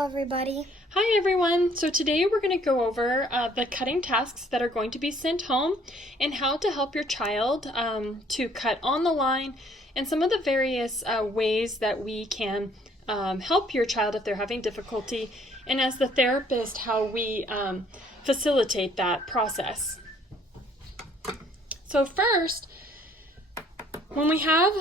Hello, everybody. Hi everyone! So today we're going to go over the cutting tasks that are going to be sent home and how to help your child to cut on the line and some of the various ways that we can help your child if they're having difficulty, and as the therapist how we facilitate that process. So first, when we have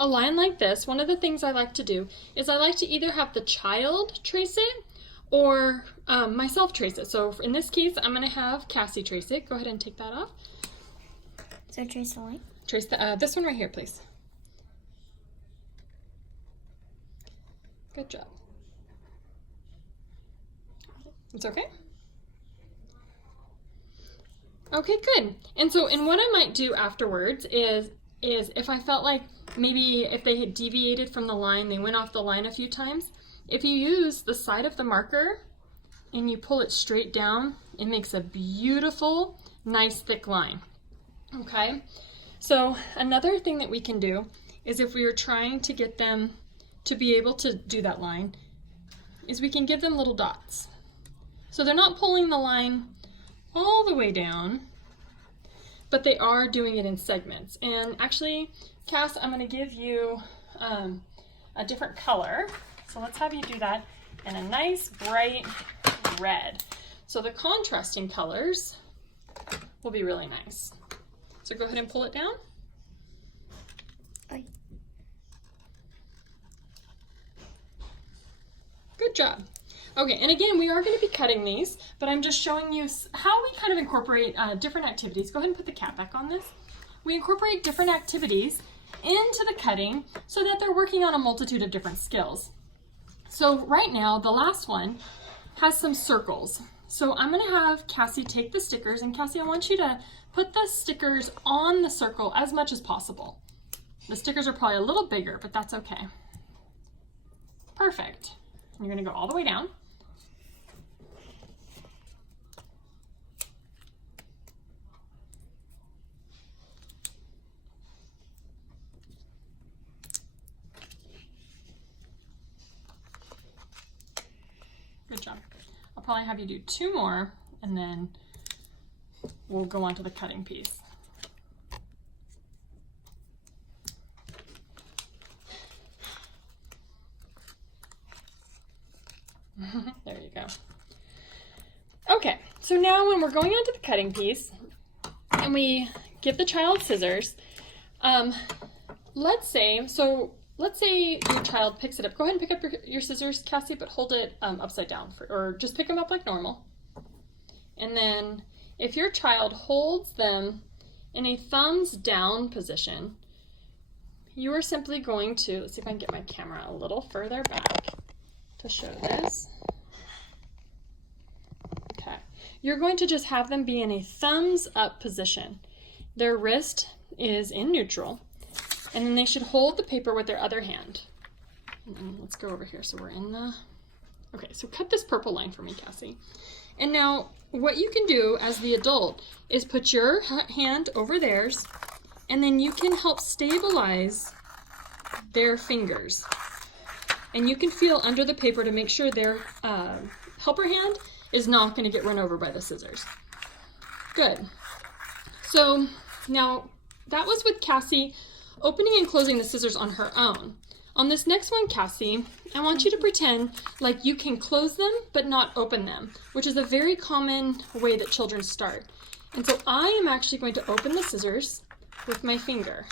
a line like this, one of the things I like to do is I like to either have the child trace it or myself trace it. So in this case, I'm going to have Cassie trace it. Go ahead and take that off. So trace the line? Trace this one right here, please. Good job. It's okay? Okay, good. And what I might do afterwards is if I felt like maybe if they had deviated from the line, they went off the line a few times, if you use the side of the marker and you pull it straight down, it makes a beautiful, nice thick line. Okay? So another thing that we can do is if we were trying to get them to be able to do that line, is we can give them little dots. So they're not pulling the line all the way down, but they are doing it in segments. And actually, Cass, I'm going to give you a different color. So let's have you do that in a nice bright red. So the contrasting colors will be really nice. So go ahead and pull it down. Bye. Good job. Okay, and again, we are going to be cutting these, but I'm just showing you how we kind of incorporate different activities. Go ahead and put the cap back on this. We incorporate different activities into the cutting so that they're working on a multitude of different skills. So right now, the last one has some circles. So I'm going to have Cassie take the stickers, and Cassie, I want you to put the stickers on the circle as much as possible. The stickers are probably a little bigger, but that's okay. Perfect. And you're going to go all the way down. Good job. I'll probably have you do 2 more, and then we'll go on to the cutting piece. There you go. Okay, so now when we're going on to the cutting piece, and we give the child scissors, let's say your child picks it up. Go ahead and pick up your scissors, Cassie, but hold it upside down, or just pick them up like normal. And then if your child holds them in a thumbs down position, you are simply going to, let's see if I can get my camera a little further back to show this. Okay, you're going to just have them be in a thumbs up position. Their wrist is in neutral. And then they should hold the paper with their other hand. And then let's go over here. So we're in the... Okay, so cut this purple line for me, Cassie. And now what you can do as the adult is put your hand over theirs, and then you can help stabilize their fingers. And you can feel under the paper to make sure their helper hand is not going to get run over by the scissors. Good. So now that was with Cassie opening and closing the scissors on her own. On this next one, Cassie, I want you to pretend like you can close them but not open them, which is a very common way that children start. And so I am actually going to open the scissors with my finger.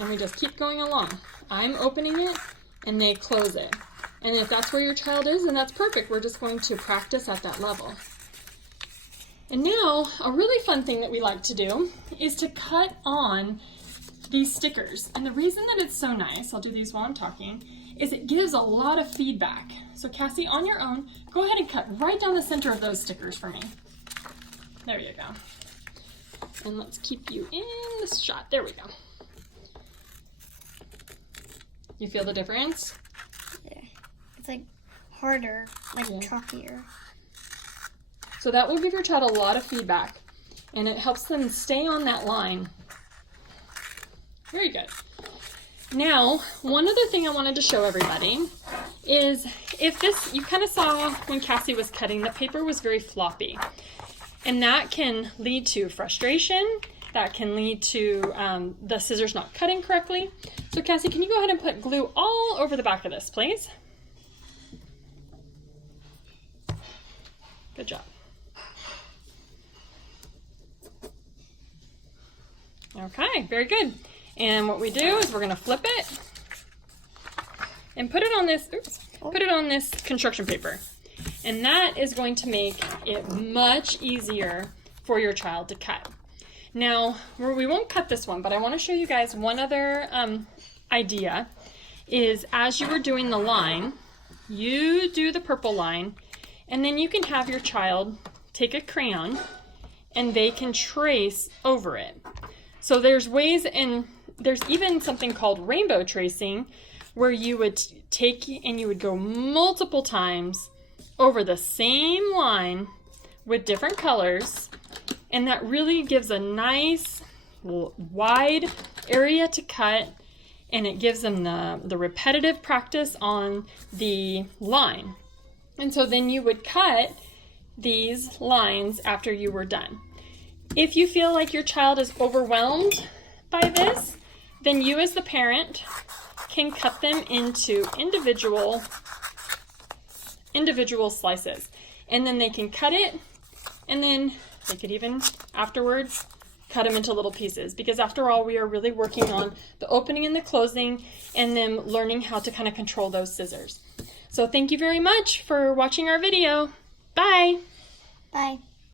And we just keep going along. I'm opening it and they close it. And if that's where your child is, then that's perfect. We're just going to practice at that level. And now, a really fun thing that we like to do is to cut on these stickers. And the reason that it's so nice, I'll do these while I'm talking, is it gives a lot of feedback. So Cassie, on your own, go ahead and cut right down the center of those stickers for me. There you go. And let's keep you in this shot. There we go. You feel the difference? Yeah. It's like harder, like chalkier. So that will give your child a lot of feedback, and it helps them stay on that line. Very good. Now, one other thing I wanted to show everybody is if this, you kind of saw when Cassie was cutting, the paper was very floppy. And that can lead to frustration. That can lead to the scissors not cutting correctly. So Cassie, can you go ahead and put glue all over the back of this, please? Good job. Okay, very good. And what we do is we're going to flip it and put it on this, put it on this construction paper. And that is going to make it much easier for your child to cut. Now, we won't cut this one, but I want to show you guys one other idea is as you were doing the line, you do the purple line, and then you can have your child take a crayon and they can trace over it. So there's ways, and there's even something called rainbow tracing where you would take and you would go multiple times over the same line with different colors, and that really gives a nice wide area to cut, and it gives them the repetitive practice on the line. And so then you would cut these lines after you were done. If you feel like your child is overwhelmed by this, then you as the parent can cut them into individual slices. And then they can cut it, and then they could even afterwards cut them into little pieces, because after all, we are really working on the opening and the closing and them learning how to kind of control those scissors. So thank you very much for watching our video. Bye. Bye.